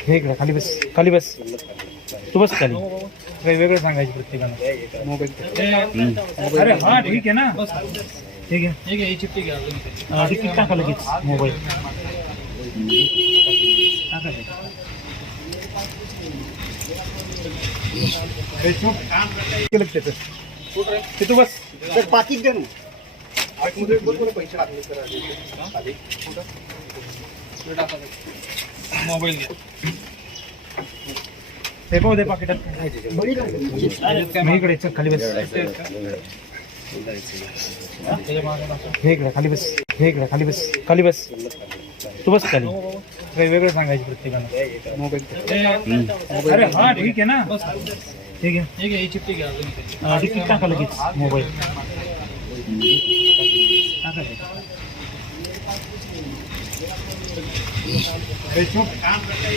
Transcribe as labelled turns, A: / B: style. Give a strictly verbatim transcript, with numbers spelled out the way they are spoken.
A: हे इकडे खाली बस खाली बस तू बस खाली काही वेगळं सांगायचं प्रत्येकानं मोबाईल अरे हा ठीक आहे ना ठीक आहे ठीक आहे चिठ्ठी घ्या तिकीट टाका लगेच मोबाईल टाका केलं त्याचं तिथं बस
B: पाकिट द्या ना पैसे
A: मोबाईल घ्या हे पाहू दे पाकिटात मी इकडे चल खाली बस हे इकडे खाली बस हे इकडे खाली बस खाली बस तू बस खाली काही वेगळं सांगायचं प्रत्येकानं मोबाईल अरे हा ठीक आहे ना ठीक आहे ठीक आहे चिठ्ठी घ्या तिकीट टाका लगेच मोबाईल टाका